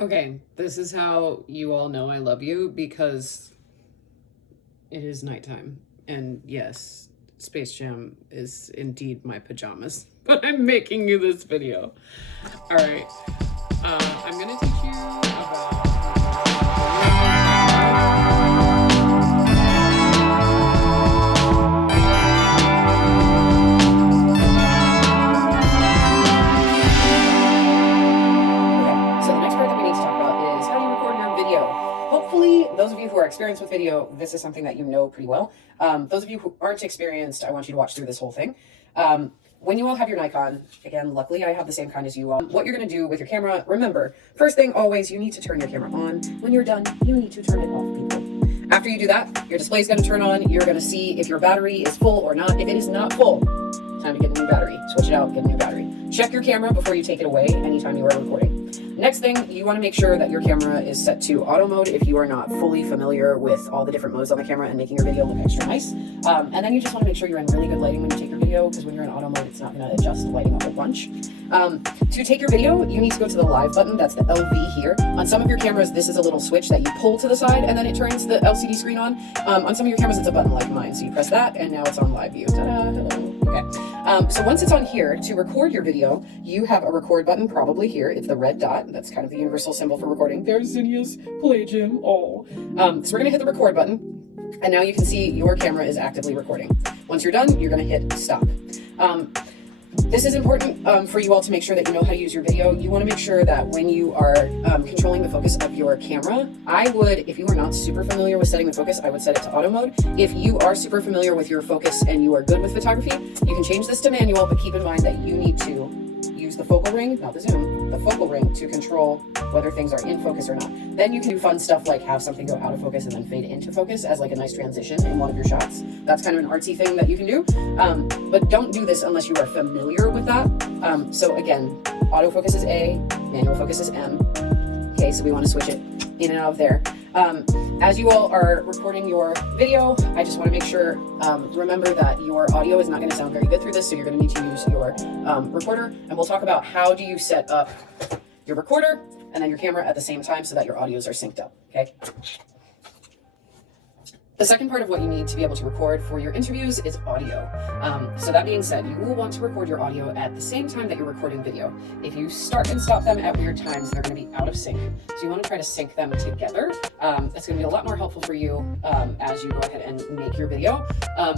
Okay, this is how you all know I love you, because it is nighttime. And yes, Space Jam is indeed my pajamas, but I'm making you this video. All right, I'm gonna teach you about... Hopefully, those of you who are experienced with video, this is something that you know pretty well. Those of you who aren't experienced, I want you to watch through this whole thing. When you all have your Nikon, again, luckily I have the same kind as you all, what you're going to do with your camera, remember, first thing always, you need to turn your camera on. When you're done, you need to turn it off, people. After you do that, your display is going to turn on. You're going to see if your battery is full or not. If it is not full, time to get a new battery. Switch it out, get a new battery. Check your camera before you take it away anytime you are recording. Next thing, you want to make sure that your camera is set to auto mode if you are not fully familiar with all the different modes on the camera and making your video look extra nice. And then you just want to make sure you're in really good lighting when you take your video, because when you're in auto mode, it's not going to adjust lighting a whole bunch. To take your video, you need to go to the live button. That's the LV here. On some of your cameras, this is a little switch that you pull to the side and then it turns the LCD screen on. On some of your cameras, it's a button like mine. So you press that and now it's on live view. Ta-da, hello. Okay. So once it's on here, to record your video, you have a record button probably here. It's the red dot. That's kind of the universal symbol for recording. There's Zinnia's Play Gym. Oh. So we're gonna hit the record button, and now you can see your camera is actively recording. Once you're done, you're gonna hit stop. This is important for you all to make sure that you know how to use your video. You want to make sure that when you are controlling the focus of your camera, I would, if you are not super familiar with setting the focus, I would set it to auto mode. If you are super familiar with your focus and you are good with photography, you can change this to manual, but keep in mind that you need to use the focal ring, not the zoom, the focal ring to control whether things are in focus or not. Then you can do fun stuff like have something go out of focus and then fade into focus as like a nice transition in one of your shots. That's kind of an artsy thing that you can do. But don't do this unless you are familiar with that. So again, autofocus is A, manual focus is M. Okay, so we want to switch it in and out of there. As you all are recording your video, I just want to make sure, remember that your audio is not going to sound very good through this, so you're going to need to use your recorder, and we'll talk about how do you set up your recorder and then your camera at the same time so that your audios are synced up, okay? The second part of what you need to be able to record for your interviews is audio. So that being said, you will want to record your audio at the same time that you're recording video. If you start and stop them at weird times, they're going to be out of sync. So you want to try to sync them together. It's going to be a lot more helpful for you as you go ahead and make your video.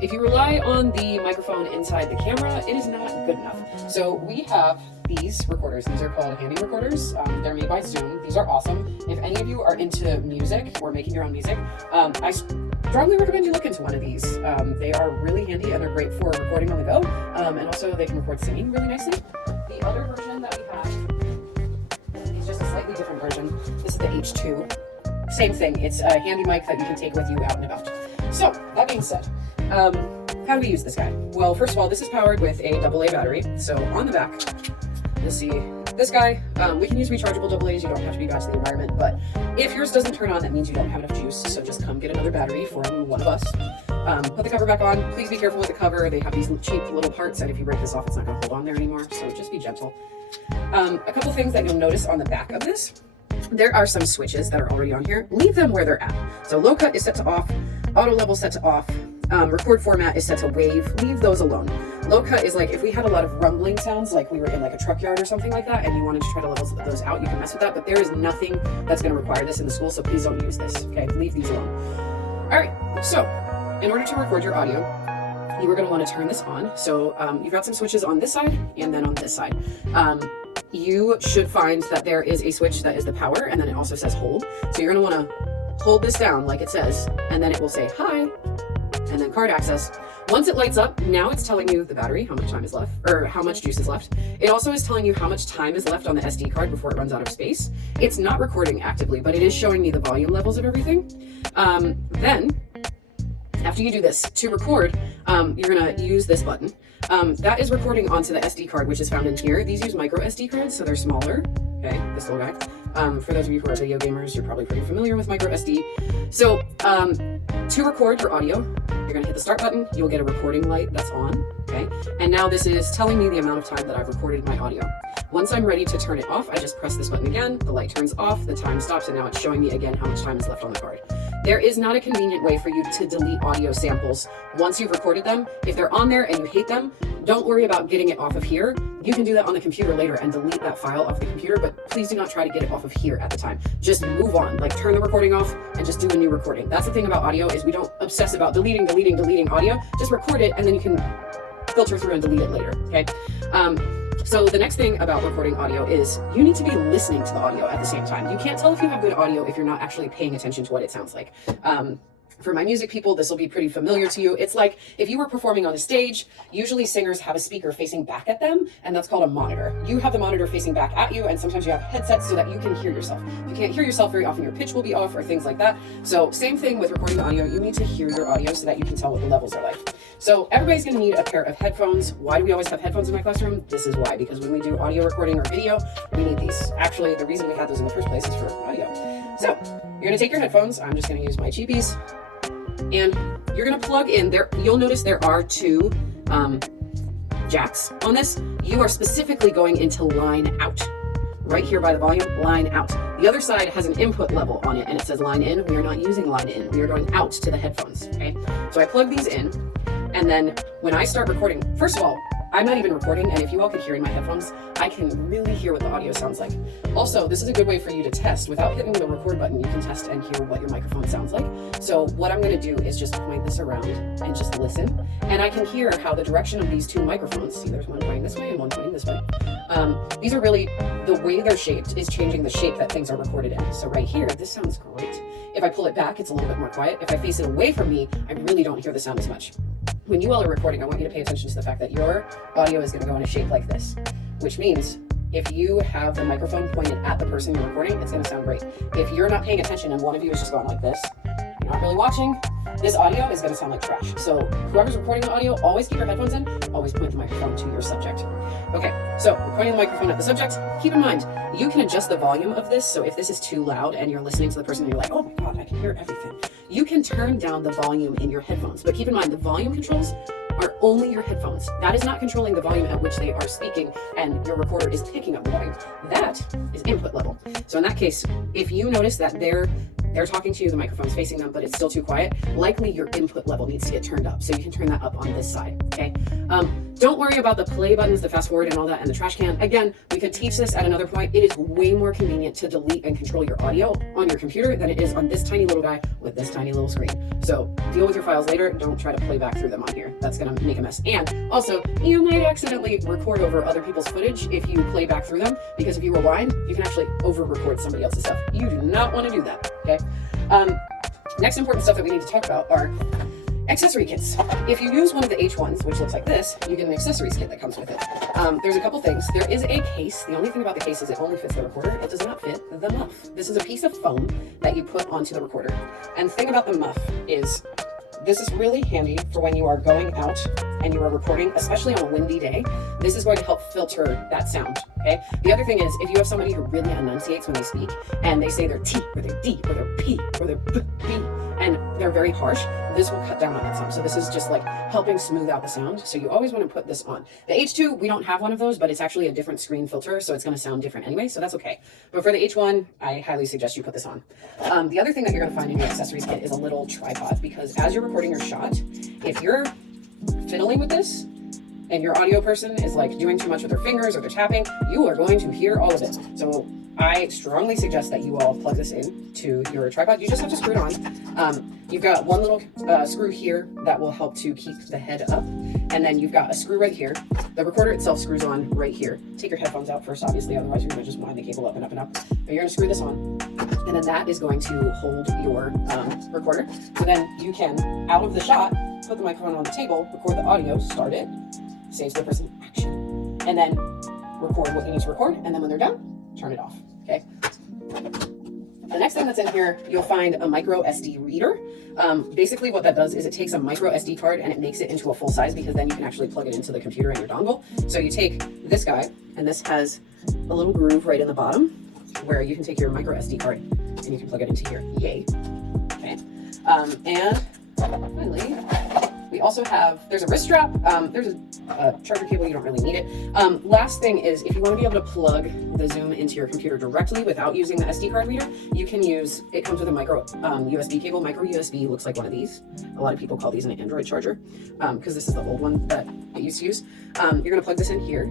If you rely on the microphone inside the camera, it is not good enough. So we have these recorders. These are called handy recorders. They're made by Zoom. These are awesome. If any of you are into music or making your own music, I strongly recommend you look into one of these. They are really handy and they're great for recording on the go. And also they can record singing really nicely. The other version that we have is just a slightly different version. This is the H2. Same thing. It's a handy mic that you can take with you out and about. So that being said, how do we use this guy? Well, first of all, this is powered with a AA battery. So on the back, you'll see this guy. We can use rechargeable AA's. You don't have to be bad to the environment, but if yours doesn't turn on, that means you don't have enough juice. So just come get another battery from one of us. Put the cover back on. Please be careful with the cover. They have these cheap little parts that if you break this off, it's not going to hold on there anymore. So just be gentle. A couple things that you'll notice on the back of this. There are some switches that are already on here. Leave them where they're at. So low cut is set to off. Auto level set to off. Record format is set to wave. Leave those alone. Low cut is like if we had a lot of rumbling sounds, like we were in like a truck yard or something like that, and you wanted to try to level those out, you can mess with that, but there is nothing that's going to require this in the school, so please don't use this, okay? Leave these alone. All right, so in order to record your audio, you are going to want to turn this on. So you've got some switches on this side and then on this side. You should find that there is a switch that is the power, and then it also says hold. So you're going to want to hold this down like it says, and then it will say hi, and then card access. Once it lights up, now it's telling you the battery, how much time is left, or how much juice is left. It also is telling you how much time is left on the SD card before it runs out of space. It's not recording actively, but it is showing me the volume levels of everything. Then, after you do this, to record, you're gonna use this button. That is recording onto the SD card, which is found in here. These use micro SD cards, so they're smaller. Okay, this little guy. For those of you who are video gamers, you're probably pretty familiar with micro SD. So to record your audio, you're gonna hit the start button, you'll get a recording light that's on, okay? And now this is telling me the amount of time that I've recorded my audio. Once I'm ready to turn it off, I just press this button again, the light turns off, the time stops, and now it's showing me again how much time is left on the card. There is not a convenient way for you to delete audio samples once you've recorded them. If they're on there and you hate them, don't worry about getting it off of here. You can do that on the computer later and delete that file off the computer, but please do not try to get it off of here at the time. Just move on, like turn the recording off and just do a new recording. That's the thing about audio, is we don't obsess about deleting audio. Just record it and then you can filter through and delete it later, okay? So the next thing about recording audio is you need to be listening to the audio at the same time. You can't tell if you have good audio if you're not actually paying attention to what it sounds like. For my music people, this will be pretty familiar to you. It's like if you were performing on a stage, usually singers have a speaker facing back at them, and that's called a monitor. You have the monitor facing back at you, and sometimes you have headsets so that you can hear yourself. If you can't hear yourself very often, your pitch will be off or things like that. So same thing with recording audio. You need to hear your audio so that you can tell what the levels are like. So everybody's gonna need a pair of headphones. Why do we always have headphones in my classroom? This is why, because when we do audio recording or video, we need these. Actually, the reason we had those in the first place is for audio. So you're gonna take your headphones. I'm just gonna use my cheapies. And you're gonna plug in there. You'll notice there are two jacks on this. You are specifically going into line out. Right here by the volume, line out. The other side has an input level on it and it says line in. We are not using line in. We are going out to the headphones, okay? So I plug these in, and then when I start recording, first of all, I'm not even recording, and if you all could hear in my headphones, I can really hear what the audio sounds like. Also, this is a good way for you to test. Without hitting the record button, you can test and hear what your microphone sounds like. So what I'm gonna do is just point this around and just listen, and I can hear how the direction of these two microphones, see there's one going this way and one pointing this way. These are really, the way they're shaped is changing the shape that things are recorded in. So right here, this sounds great. If I pull it back, it's a little bit more quiet. If I face it away from me, I really don't hear the sound as much. When you all are recording, I want you to pay attention to the fact that your audio is going to go in a shape like this, which means if you have the microphone pointed at the person you're recording, it's going to sound great. If you're not paying attention and one of you is just going like this, you're not really watching, this audio is going to sound like trash. So whoever's recording the audio, always keep your headphones in, always point the microphone to your subject. Okay, so we're pointing the microphone at the subject. Keep in mind, you can adjust the volume of this. So if this is too loud and you're listening to the person and you're like, oh my God, I can hear everything. You can turn down the volume in your headphones, but keep in mind the volume controls are only your headphones. That is not controlling the volume at which they are speaking and your recorder is picking up the volume. That is input level. So in that case, if you notice that they're talking to you, the microphone's facing them, but it's still too quiet, likely your input level needs to get turned up. So you can turn that up on this side, okay? Don't worry about the play buttons, the fast forward and all that, and the trash can. Again, we could teach this at another point. It is way more convenient to delete and control your audio on your computer than it is on this tiny little guy with this tiny little screen. So deal with your files later. Don't try to play back through them on here. That's gonna make a mess. And also, you might accidentally record over other people's footage if you play back through them, because if you rewind, you can actually over-record somebody else's stuff. You do not wanna do that, okay? Next important stuff that we need to talk about are accessory kits. If you use one of the H1s, which looks like this, you get an accessories kit that comes with it. There's a couple things. There is a case. The only thing about the case is it only fits the recorder. It does not fit the muff. This is a piece of foam that you put onto the recorder. And the thing about the muff is this is really handy for when you are going out and you are recording, especially on a windy day. This is going to help filter that sound, okay? The other thing is, if you have somebody who really enunciates when they speak and they say their T or their D or their P or their B, and they're very harsh, this will cut down on that sound. So this is just like helping smooth out the sound. So you always want to put this on. The H2, we don't have one of those, but it's actually a different screen filter, so it's going to sound different anyway, so that's okay. But for the H1, I highly suggest you put this on. The other thing that you're going to find in your accessories kit is a little tripod, because as you're recording your shot, if you're fiddling with this and your audio person is like doing too much with their fingers or they're tapping, you are going to hear all of it. So I strongly suggest that you all plug this in to your tripod. You just have to screw it on. You've got one little screw here that will help to keep the head up. And then you've got a screw right here. The recorder itself screws on right here. Take your headphones out first, obviously, otherwise you're gonna just wind the cable up and up and up. But you're gonna screw this on, and then that is going to hold your recorder. So then you can, out of the shot, put the microphone on the table, record the audio, start it, say to the person, action, and then record what you need to record, and then when they're done, turn it off, okay? The next thing that's in here, you'll find a micro SD reader. Basically what that does is it takes a micro SD card and it makes it into a full size, because then you can actually plug it into the computer and your dongle. So you take this guy, and this has a little groove right in the bottom, where you can take your micro SD card and you can plug it into here. Yay. Okay. And finally, we also have, there's a wrist strap, there's a charger cable, you don't really need it. Last thing is, if you want to be able to plug the Zoom into your computer directly without using the SD card reader, you can use, it comes with a micro USB cable. Micro USB looks like one of these. A lot of people call these an Android charger, because this is the old one that it used to use. You're going to plug this in here,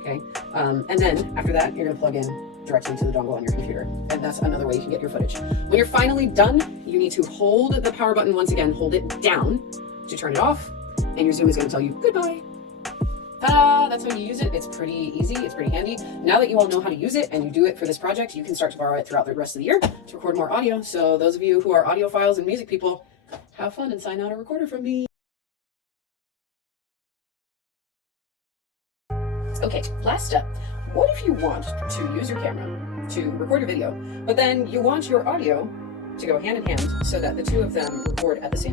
okay? And then after that, you're going to plug in directly to the dongle on your computer. And that's another way you can get your footage. When you're finally done, you need to hold the power button once again, hold it down to turn it off, and your Zoom is going to tell you goodbye. Ta-da! That's how you use it. It's pretty easy. It's pretty handy. Now that you all know how to use it and you do it for this project, you can start to borrow it throughout the rest of the year to record more audio. So those of you who are audiophiles and music people, have fun and sign out a recorder from me. Okay, last step. What if you want to use your camera to record your video, but then you want your audio to go hand in hand so that the two of them record at the same time?